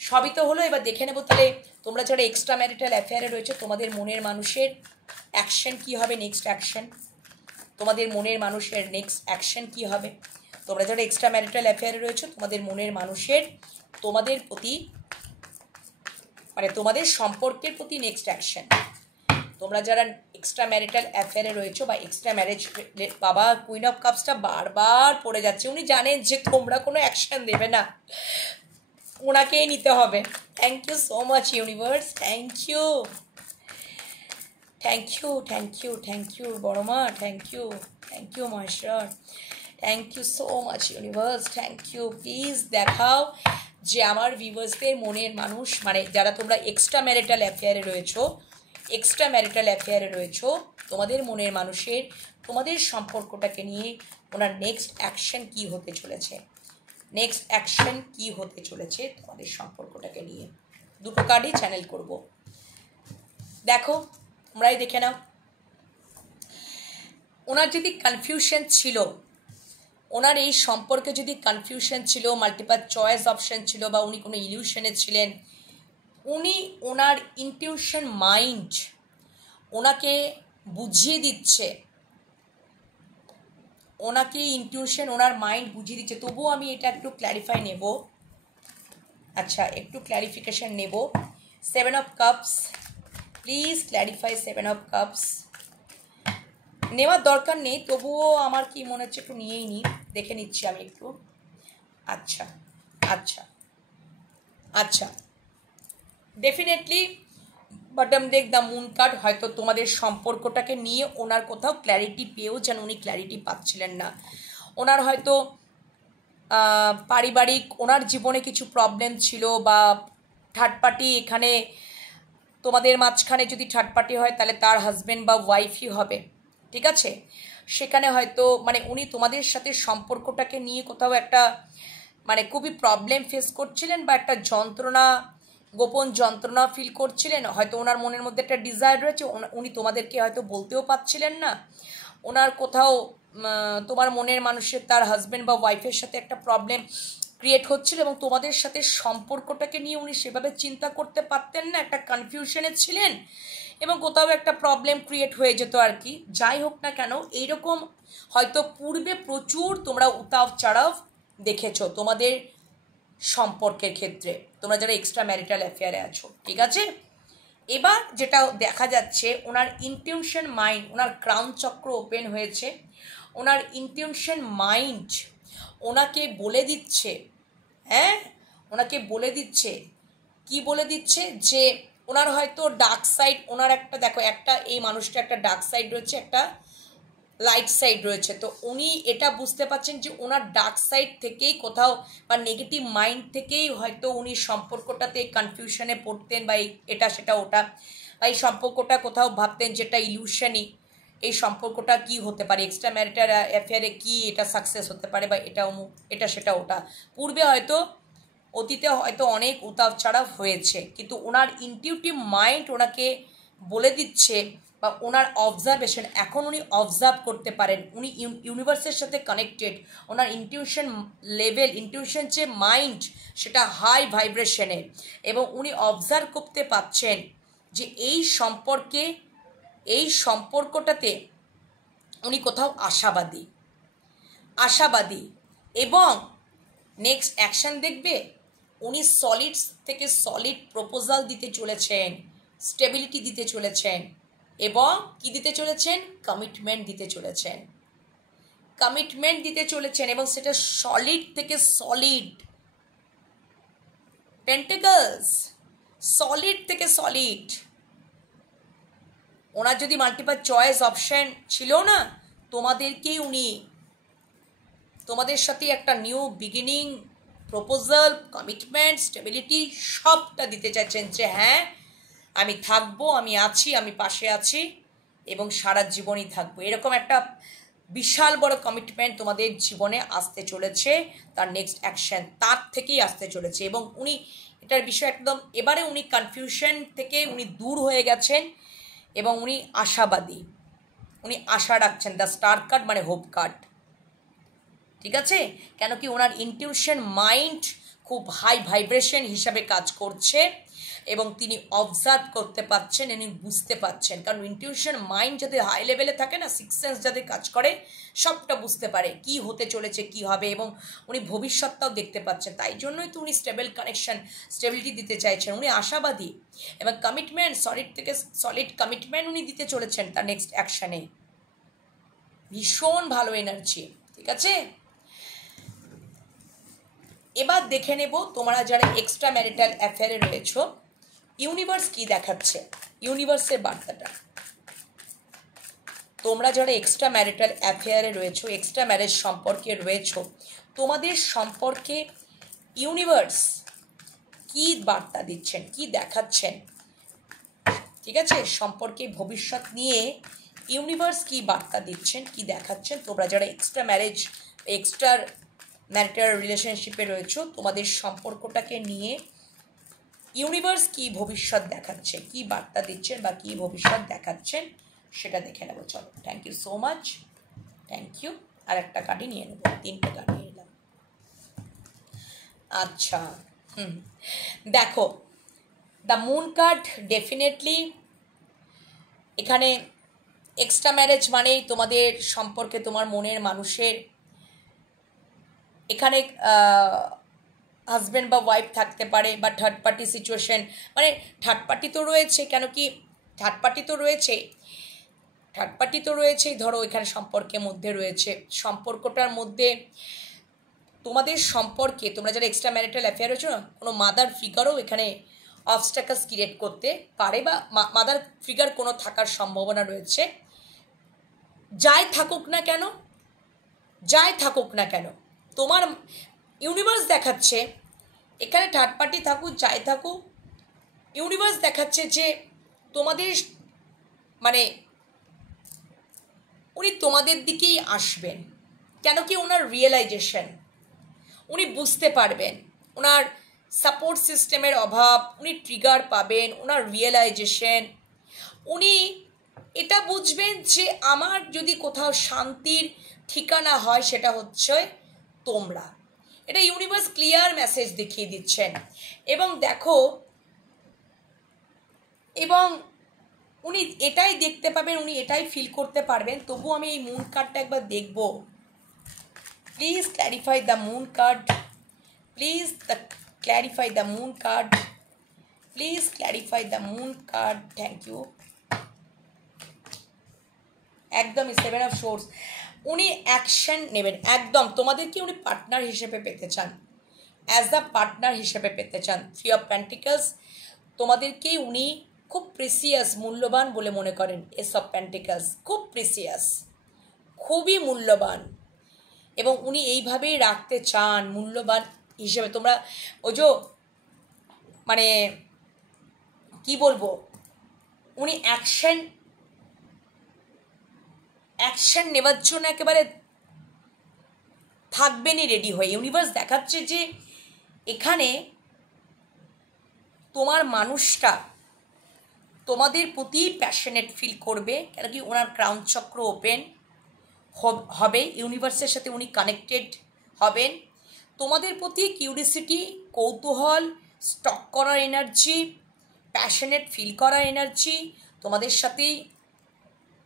সবই তো হলো। এবার দেখে নেবো তাহলে তোমরা যারা এক্সট্রা ম্যারিটাল অ্যাফেয়ারে রয়েছে, তোমাদের মনের মানুষের অ্যাকশন কী হবে, নেক্সট অ্যাকশন। তোমাদের মনের মানুষের নেক্সট অ্যাকশন কী হবে? তোমরা যারা এক্সট্রা ম্যারিটাল অ্যাফেয়ারে রয়েছে, তোমাদের মনের মানুষের তোমাদের প্রতি মানে তোমাদের সম্পর্কের প্রতি নেক্সট অ্যাকশন। তোমরা যারা এক্সট্রা ম্যারিটাল অ্যাফেয়ারে রয়েছো বা এক্সট্রা ম্যারেজ, বাবা কুইন অফ কাপসটা বারবার পড়ে যাচ্ছে। উনি জানেন যে তোমরা কোনো অ্যাকশন দেবে না, ওনাকেই নিতে হবে। Thank you so much universe, thank you, thank you, thank you, thank you বড়মা, thank you, thank you Maheshwar, thank you so much universe, thank you. Please দেখাও যে আমার ভিউয়ার্সদের মনের মানুষ, মানে যারা তোমরা এক্সট্রা ম্যারিটাল অ্যাফেয়ারে রয়েছো, এক্সট্রা ম্যারিটাল অ্যাফেয়ারে রয়েছো, তোমাদের মনের মানুষের তোমাদের সম্পর্কটাকে নিয়ে ওনার নেক্সট অ্যাকশন কী হতে চলেছে, নেক্সট অ্যাকশন কী হতে চলেছে তোমাদের সম্পর্কটাকে নিয়ে। দুটো কার্ডই চ্যানেল করব, দেখো তোমরাই দেখে নাও। ওনার যদি কনফিউশন ছিল, ওনার এই সম্পর্কে যদি কনফিউশন ছিল, মাল্টিপল চয়েস অপশন ছিল, বা উনি কোনো ইলিউশনে ছিলেন, উনি ওনার ইনটিউশন মাইন্ড ওনাকে বুঝিয়ে দিচ্ছে, ওনাকে ইনটিউশন ওনার মাইন্ড বুঝিয়ে দিচ্ছে। তবুও আমি এটা একটু ক্ল্যারিফাই নেব, আচ্ছা একটু ক্ল্যারিফিকেশন নেব। 7 of cups, please clarify 7 of cups. নেওয়ার দরকার নেই, তবুও আমার কি মনে হচ্ছে একটু নিয়েই নিই, দেখে নিচ্ছি আমি একটু। আচ্ছা আচ্ছা আচ্ছা, definitely bottom day the moon card, হয়তো তোমাদের সম্পর্কটাকে নিয়ে ওনার কোথাও ক্ল্যারিটি পেয়েও যেন উনি ক্ল্যারিটি পাচ্ছিলেন না। ওনার হয়তো পারিবারিক ওনার জীবনে কিছু প্রবলেম ছিল, বা থার্ড পার্টি এখানে তোমাদের মাঝখানে যদি থার্ড পার্টি হয় তাহলে তার হাজব্যান্ড বা ওয়াইফই হবে, ঠিক আছে। সেখানে হয়তো মানে উনি তোমাদের সাথে সম্পর্কটাকে নিয়ে কোথাও একটা মানে খুবই প্রবলেম ফেস করছিলেন, বা একটা যন্ত্রণা, গোপন যন্ত্রণা ফিল করছিলেন। হয়তো ওনার মনের মধ্যে একটা ডিজায়ার রয়েছে, উনি তোমাদেরকে হয়তো বলতেও পারছিলেন না। ওনার কোথাও তোমার মনের মানুষের তার হাজব্যান্ড বা ওয়াইফের সাথে একটা প্রবলেম ক্রিয়েট হচ্ছিল, এবং তোমাদের সাথে সম্পর্কটাকে নিয়ে উনি সেভাবে চিন্তা করতে পারতেন না, একটা কনফিউশনে ছিলেন, এবং কোথাও একটা প্রবলেম ক্রিয়েট হয়ে যেত আর কি। যাই হোক না কেন, এইরকম হয়তো পূর্বে প্রচুর তোমরা উতাও চড়াও দেখেছো তোমাদের সম্পর্কের ক্ষেত্রে, তোমরা যারা এক্সট্রা ম্যারিটাল অ্যাফেয়ারে আছো, ঠিক আছে। এবার যেটা দেখা যাচ্ছে, ওনার ইনটিউশন মাইন্ড, ওনার ক্রাউন চক্র ওপেন হয়েছে, ওনার ইনটিউশন মাইন্ড ওনাকে বলে দিচ্ছে, হ্যাঁ ওনাকে বলে দিচ্ছে, কি বলে দিচ্ছে, যে ওনার হয়তো ডার্ক সাইড, ওনার একটা দেখো একটা এই মানুষটা একটা ডার্ক সাইড রয়েছে, একটা লাইট সাইড রয়েছে। তো উনি এটা বুঝতে পারছেন যে ওনার ডার্ক সাইড থেকেই কোথাও বা নেগেটিভ মাইন্ড থেকেই হয়তো উনি সম্পর্কটাতে কনফিউশনে পড়তেন, বা এটা সেটা ওটা, বা এই সম্পর্কটা কোথাও ভাবতেন যেটা ইলিউশনই, এই সম্পর্কটা কি হতে পারে, এক্সট্রা ম্যারিটাল অ্যাফেয়ারে কি এটা সাকসেস হতে পারে, বা এটা অমুক, এটা সেটা ওটা। পূর্বে হয়তো অতীতে হয়তো অনেক উতার চড়াও হয়েছে, কিন্তু ওনার ইনটিউটিভ মাইন্ড ওনাকে বলে দিচ্ছে, বা ওনার অবজারভেশন, এখন উনি অবজার্ভ করতে পারেন, উনি ইউনিভার্সের সাথে কানেক্টেড, ওনার ইনটিউশন লেভেল, ইনটিউশন যে মাইন্ড সেটা হাই ভাইব্রেশনে, এবং উনি অবজার্ভ করতে পাচ্ছেন যে এই সম্পর্কটাতে উনি কোথাও আশাবাদী, এবং নেক্সট অ্যাকশন দেখবে উনি সলিড থেকে সলিড প্রপোজাল দিতে চলেছেন, স্টেবিলিটি দিতে চলেছেন, এবং কি দিতে চলেছেন, কমিটমেন্ট দিতে চলেছেন, এবং সেটা সলিড থেকে সলিড। পেন্টাকলস, সলিড থেকে সলিড। ওনার যদি মাল্টিপল চয়েস অপশন ছিল না, তোমাদেরকেই উনি তোমাদের সাথে একটা new beginning, proposal, commitment, stability সবটা দিতে চাইছেন, যে হ্যাঁ আমি থাকবো, আমি আছি, আমি পাশে আছি, এবং সারা জীবনই থাকবো। এরকম একটা বিশাল বড় কমিটমেন্ট তোমাদের জীবনে আসতে চলেছে, তার নেক্সট অ্যাকশন তার থেকেই আসতে চলেছে। এবং উনি এটার বিষয় একদম এবারে উনি কনফিউশন থেকে উনি দূর হয়ে গেছেন, এবং উনি আশাবাদী, উনি আশা রাখছেন। দ্য স্টার কার্ড মানে হোপ কার্ড, ঠিক আছে। কেন কি ওনার ইনটিউশন মাইন্ড খুব হাই ভাইব্রেশন হিসাবে কাজ করছে, এবং তিনি অবজার্ভ করতে পাচ্ছেন, উনি বুঝতে পাচ্ছেন। কারণ ইনটিউশন মাইন্ড যাদের হাই লেভেলে থাকে না, সিক্স সেন্স যাদের কাজ করে, সবটা বুঝতে পারে কি হতে চলেছে, কি হবে, এবং উনি ভবিষ্যৎটাও দেখতে পাচ্ছেন। তাই জন্যই তো উনি স্টেবল কানেকশন, স্টেবিলিটি দিতে চাইছেন, উনি আশাবাদী, এবং কমিটমেন্ট, সলিড থেকে সলিড কমিটমেন্ট উনি দিতে চলেছেন তার নেক্সট অ্যাকশানে। ভীষণ ভালো এনার্জি, ঠিক আছে। এবার দেখে নেব তোমরা যারা এক্সট্রা ম্যারিটাল অ্যাফেয়ারে রয়েছো, ইউনিভার্স কি দেখাচ্ছে, ইউনিভার্সের বার্তাটা। তোমরা যারা এক্সট্রা ম্যারিটাল অ্যাফেয়ারে রয়েছো, এক্সট্রা ম্যারেজ সম্পর্কে রয়েছো, তোমাদের সম্পর্কে ইউনিভার্স কি বার্তা দিচ্ছেন, কি দেখাচ্ছেন, ঠিক আছে, সম্পর্কে ভবিষ্যৎ নিয়ে ইউনিভার্স কি বার্তা দিচ্ছেন, কি দেখাচ্ছেন, তোমরা যারা এক্সট্রা ম্যারিটাল রিলেশনশিপে রয়েছো, তোমাদের সম্পর্কটাকে নিয়ে ইউনিভার্স কি ভবিষ্যৎ দেখাচ্ছে, কি বার্তা দিচ্ছেন বা কি ভবিষ্যৎ দেখাচ্ছেন সেটা দেখে নেবো। চলো, thank you so much, thank you. আর একটা কার্ডই নিয়ে নেবো, 3টে কার্ড নিয়ে নিলাম। আচ্ছা, দেখো, দ্য মুন কার্ড ডেফিনেটলি এখানে এক্সট্রা ম্যারেজ মানেই তোমাদের সম্পর্কে তোমার মনের মানুষের এখানে হাজব্যান্ড বা ওয়াইফ থাকতে পারে, বা থার্ড পার্টি সিচুয়েশন, মানে থার্ড পার্টি তো রয়েছে, কেন কি থার্ড পার্টি তো রয়েছেই, ধরো এখানে সম্পর্কের মধ্যে রয়েছে, সম্পর্কটার মধ্যে তোমাদের সম্পর্কে তোমরা যারা এক্সট্রা ম্যারিটাল অ্যাফেয়ার রয়েছে না, কোনো মাদার ফিগারও এখানে অবস্ট্যাকলস ক্রিয়েট করতে পারে, বা মাদার ফিগার কোনো থাকার সম্ভাবনা রয়েছে। যাই থাকুক না কেন তোমার ইউনিভার্স দেখাচ্ছে এখানে থার্ড পার্টি থাকুক, যাই থাকুক, ইউনিভার্স দেখাচ্ছে যে তোমাদের মানে উনি তোমাদের দিকেই আসবেন। কেন কি ওনার রিয়েলাইজেশন, উনি বুঝতে পারবেন ওনার সাপোর্ট সিস্টেমের অভাব, উনি ট্রিগার পাবেন, ওনার রিয়েলাইজেশন, উনি এটা বুঝবেন যে আমার যদি কোথাও শান্তির ঠিকানা হয় সেটা হচ্ছে তোমরা। এটা ইউনিভার্স ক্লিয়ার মেসেজ দেখিয়ে দিচ্ছেন। এবং দেখো, এবং উনি এটাই দেখতে পাবেন, উনি এটাই ফিল করতে পারবেন। তবু আমি এই মুন কার্ডটা একবার দেখব। Please clarify the moon card, please clarify the moon card, please clarify the moon card, thank you. একদমই 7 অফ সোর্স, উনি অ্যাকশন নেবেন একদম, তোমাদেরকে উনি পার্টনার হিসেবে পেতে চান, অ্যাজ দ্য পার্টনার হিসেবে পেতে চান। 3 অফ পেন্টিকলস, তোমাদেরকেই উনি খুব প্রিসিয়াস, মূল্যবান বলে মনে করেন। এস অফ পেন্টিকলস, খুব প্রিসিয়াস, খুবই মূল্যবান, এবং উনি এইভাবেই রাখতে চান মূল্যবান হিসেবে। তোমরা ওই যে মানে কি বলবো, উনি অ্যাকশন নেওয়ার জন্য একেবারে থাকবেনই রেডি হয়ে। ইউনিভার্স দেখাচ্ছে যে এখানে তোমার মানুষটা তোমাদের প্রতি প্যাশনেট ফিল করবে, কেন কি ওনার ক্রাউন চক্র ওপেন হবে, ইউনিভার্সের সাথে উনি কানেক্টেড হবেন। তোমাদের প্রতি কিউরিসিটি, কৌতূহল, স্টক করার এনার্জি, প্যাশনেট ফিল করার এনার্জি, তোমাদের সাথেই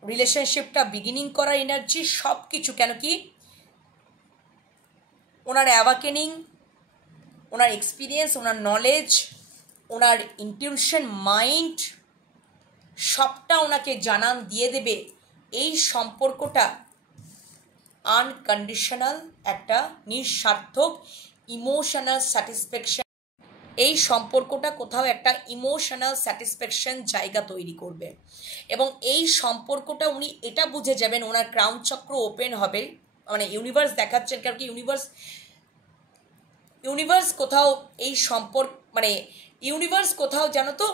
রিলেশনশিপটা বিগিনিং করার এনার্জি, সব কিছু। কেন কি ওনার অ্যাওয়াকেনিং, ওনার এক্সপিরিয়েন্স, ওনার নলেজ, ওনার ইনটিউশন, মাইন্ড, সবটা ওনাকে জানান দিয়ে দেবে এই সম্পর্কটা আনকন্ডিশনাল, একটা নিঃস্বার্থক ইমোশনাল স্যাটিসফ্যাকশন। এই সম্পর্কটা কোথাও একটা ইমোশনাল স্যাটিসফ্যাকশন জায়গা তৈরি করবে, এবং এই সম্পর্কটা উনি এটা বুঝে যাবেন, ওনার ক্রাউন চক্র ওপেন হবে। মানে ইউনিভার্স দেখাচ্ছেন, কারণ কি ইউনিভার্স কোথাও এই সম্পর্ক, মানে ইউনিভার্স কোথাও জানো তো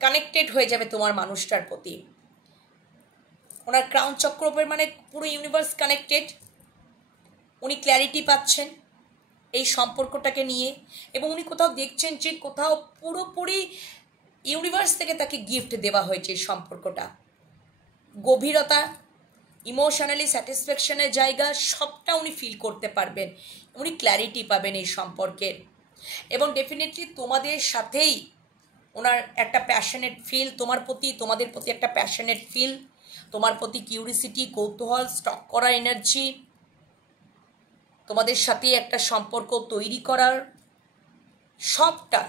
কানেক্টেড হয়ে যাবে তোমার মানুষটার প্রতি। ওনার ক্রাউন চক্র ওপেন মানে পুরো ইউনিভার্স কানেক্টেড। উনি ক্ল্যারিটি পাচ্ছেন এই সম্পর্কটাকে নিয়ে, এবং উনি কোথাও দেখছেন যে কোথাও পুরোপুরি ইউনিভার্স থেকে তাকে গিফট দেওয়া হয়েছে এই সম্পর্কটা। গভীরতা, ইমোশনালি স্যাটিসফ্যাকশনের জায়গা, সবটা উনি ফিল করতে পারবেন, উনি ক্ল্যারিটি পাবেন এই সম্পর্কের। এবং ডেফিনেটলি তোমাদের সাথেই ওনার একটা প্যাশনেট ফিল, তোমাদের প্রতি একটা প্যাশনেট ফিল, তোমার প্রতি কিউরিসিটি, কৌতূহল, স্টক করার এনার্জি, তোমাদের সাথে একটা সম্পর্ক তৈরি করার, সবটা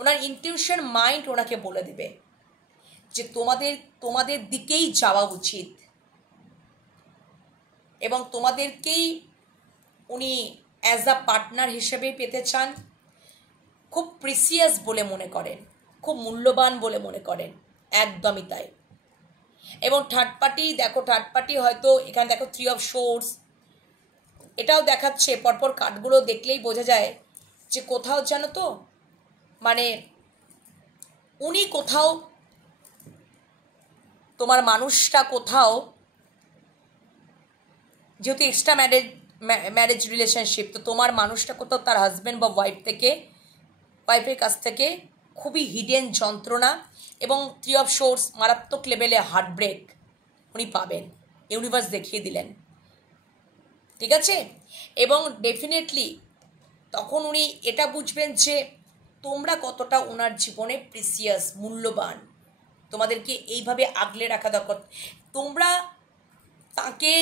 ওনার ইনটিউশন, মাইন্ড ওনাকে বলে দেবে যে তোমাদের দিকেই যাওয়া উচিত, এবং তোমাদেরকেই উনি অ্যাজ আ পার্টনার হিসেবে পেতে চান। খুব প্রিসিয়াস বলে মনে করেন, খুব মূল্যবান বলে মনে করেন, একদমই তাই। এবং থার্ড পার্টি হয়তো এখানে দেখো 3 অফ সোর্স, এটাও দেখাচ্ছে, পরপর কার্ডগুলো দেখলেই বোঝা যায় যে কোথাও জানো তো মানে উনি কোথাও তোমার মানুষটা কোথাও, যেহেতু এক্সট্রা ম্যারেজ রিলেশনশিপ, তো তোমার মানুষটা কোথাও তার হাজব্যান্ড বা ওয়াইফের কাছ থেকে খুবই হিডেন যন্ত্রণা এবং 3 অফ সোর্স মারাত্মক লেভেলে হার্টব্রেক উনি পাবেন, ইউনিভার্স দেখিয়ে দিলেন। ঠিক আছে? এবং ডেফিনেটলি তখন উনি এটা বুঝবেন যে তোমরা কতটা ওনার জীবনে প্রিসিয়াস, মূল্যবান, তোমাদেরকে এইভাবে আগলে রাখা দরকার। তোমরা তাকে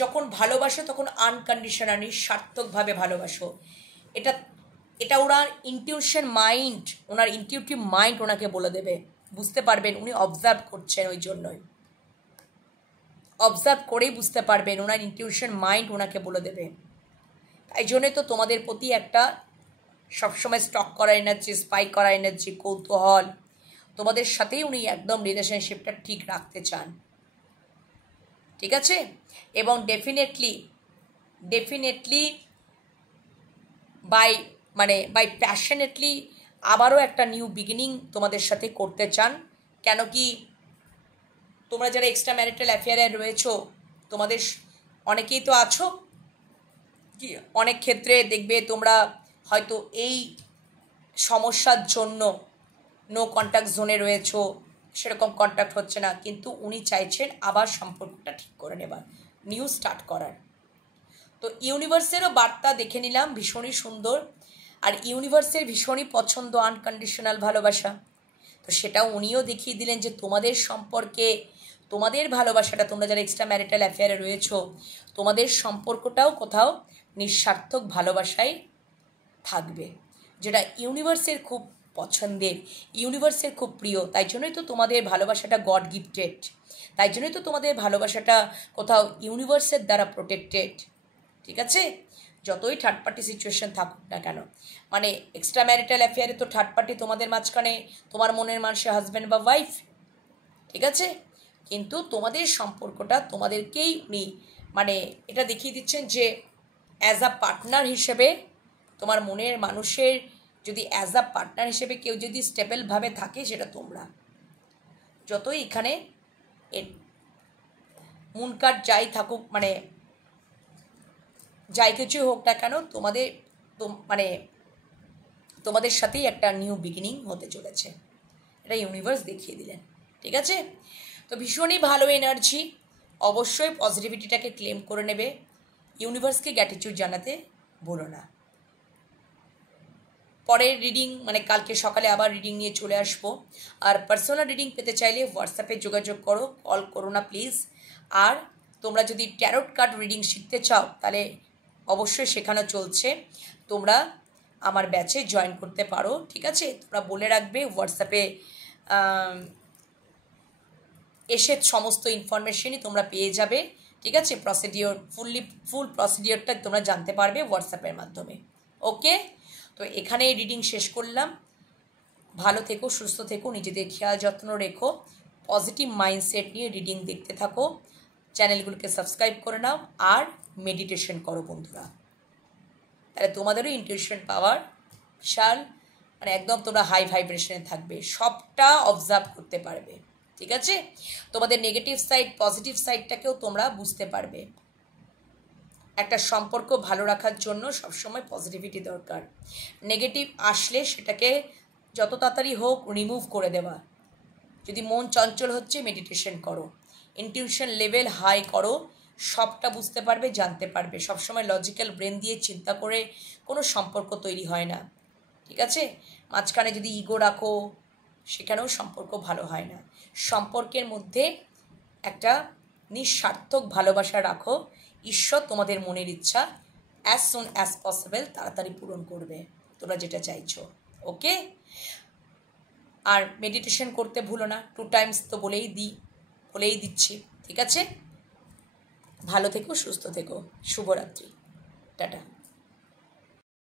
যখন ভালোবাসো তখন আনকন্ডিশনালি, নিঃস্বার্থকভাবে ভালোবাসো। এটা এটা ওনার ইনটিউটিভ মাইন্ড ওনাকে বলে দেবে, বুঝতে পারবেন। উনি অবজার্ভ করছেন, ওই জন্যই অবজার্ভ করেই বুঝতে পারবেন, ওনার ইনটিউশন মাইন্ড ওনাকে বলে দেবে। তাই জন্যে তো তোমাদের প্রতি একটা সবসময় স্টক করা এনার্জি, স্পাই করা এনার্জি, কৌতূহল, তোমাদের সাথেই উনি একদম রিলেশনশিপটা ঠিক রাখতে চান। ঠিক আছে? এবং ডেফিনেটলি বাই প্যাশনেটলি আবারও একটা নিউ বিগিনিং তোমাদের সাথে করতে চান। কেন কি তোমরা যারা এক্সট্রা ম্যারিটাল অ্যাফেয়ারে রয়েছো, তোমাদের অনেকেই তো আছো কি অনেক ক্ষেত্রে দেখবে তোমরা হয়তো এই সমস্যার জন্য নো কন্ট্যাক্ট জোনে রয়েছো, সেরকম কন্ট্যাক্ট হচ্ছে না, কিন্তু উনি চাইছেন আবার সম্পর্কটা ঠিক করে নেবার, নিউ স্টার্ট করার। তো ইউনিভার্সেরও বার্তা দেখে নিলাম, ভীষণই সুন্দর। আর ইউনিভার্সের ভীষণই পছন্দ আনকন্ডিশনাল ভালোবাসা। তো সেটাও উনিও দেখিয়ে দিলেন যে তোমাদের সম্পর্কে, তোমাদের ভালোবাসাটা, তোমরা যারা এক্সট্রা ম্যারিটাল অ্যাফেয়ারে রয়েছো, তোমাদের সম্পর্কটাও কোথাও নিঃস্বার্থক ভালোবাসায় থাকবে, যেটা ইউনিভার্সের খুব পছন্দের, ইউনিভার্সের খুব প্রিয়। তাই জন্যই তো তোমাদের ভালোবাসাটা গড গিফটেড, তাই জন্যই তো তোমাদের ভালোবাসাটা কোথাও ইউনিভার্সের দ্বারা প্রোটেক্টেড। ঠিক আছে? যতই থার্ড পার্টি সিচুয়েশন থাকুক না কেন, মানে এক্সট্রা ম্যারিটাল অ্যাফেয়ারে তো থার্ড পার্টি তোমাদের মাঝখানে তোমার মনের মানুষের হাজব্যান্ড বা ওয়াইফ। ঠিক আছে? কিন্তু তোমাদের সম্পর্কটা তোমাদেরকেই উনি মানে এটা দেখিয়ে দিচ্ছেন যে অ্যাজ আ পার্টনার হিসেবে, তোমার মনের মানুষের যদি অ্যাজ আ পার্টনার হিসেবে কেউ যদি স্টেবলভাবে থাকে, সেটা তোমরা। যতই এখানে মুনকাট যাই থাকুক, মানে যাই কিছুই হোক না কেন, তোমাদের সাথেই একটা নিউ বিগিনিং হতে চলেছে, এটা ইউনিভার্স দেখিয়ে দিলেন। ঠিক আছে? তো ভীষণই ভালো এনার্জি, অবশ্যই পজিটিভিটিটাকে ক্লেম করে নেবে, ইউনিভার্সকে গ্র্যাটিটিউড জানাতে ভুলো না। পরের রিডিং মানে কালকে সকালে আবার রিডিং নিয়ে চলে আসবো। আর পার্সোনাল রিডিং পেতে চাইলে হোয়াটসঅ্যাপে যোগাযোগ করো, কল করো না প্লিজ। আর তোমরা যদি ট্যারোট কার্ড রিডিং শিখতে চাও, তাহলে অবশ্যই শেখানো চলছে, তোমরা আমার ব্যাচে জয়েন করতে পারো। ঠিক আছে? তোমরা বলে রাখবে, হোয়াটসঅ্যাপে এসে সমস্ত ইনফরমেশনই তোমরা পেয়ে যাবে। ঠিক আছে? ফুল প্রসিডিওরটা তোমরা জানতে পারবে হোয়াটসঅ্যাপের মাধ্যমে। ওকে? তো এখানে রিডিং শেষ করলাম। ভালো থেকো, সুস্থ থেকো, নিজেদের খেয়াল যত্ন রেখো, পজিটিভ মাইন্ডসেট নিয়ে রিডিং দেখতে থাকো, চ্যানেলগুলোকে সাবস্ক্রাইব করে নাও, আর মেডিটেশন করো বন্ধুরা। তাহলে তোমাদেরও ইনটিউশন পাওয়ার বিশাল, মানে একদম তোমরা হাই ভাইব্রেশনে থাকবে, সবটা অবজার্ভ করতে পারবে। ঠিক আছে? তোমাদের নেগেটিভ সাইড, পজিটিভ সাইডটাকেও তোমরা বুঝতে পারবে। একটা সম্পর্ক ভালো রাখার জন্য সবসময় পজিটিভিটি দরকার। নেগেটিভ আসলে সেটাকে যত তাড়াতাড়ি হোক রিমুভ করে দেওয়া। যদি মন চঞ্চল হচ্ছে, মেডিটেশন করো, ইনটিউশন লেভেল হাই করো, সবটা বুঝতে পারবে, জানতে পারবে। সবসময় লজিক্যাল ব্রেন দিয়ে চিন্তা করে কোনো সম্পর্ক তৈরি হয় না। ঠিক আছে? মাঝখানে যদি ইগো রাখো, সেখানেও সম্পর্ক ভালো হয় না। সম্পর্কের মধ্যে একটা নিঃস্বার্থক ভালোবাসা রাখো, ঈশ্বর তোমাদের মনের ইচ্ছা অ্যাজ সুন অ্যাজ পসিবল তাড়াতাড়ি পূরণ করবে, তোমরা যেটা চাইছো। ওকে? আর মেডিটেশন করতে ভুলো না, 2 টাইমস তো বলেই দিচ্ছি। ঠিক আছে? ভালো থেকো, সুস্থ থেকো, শুভরাত্রি, টাটা।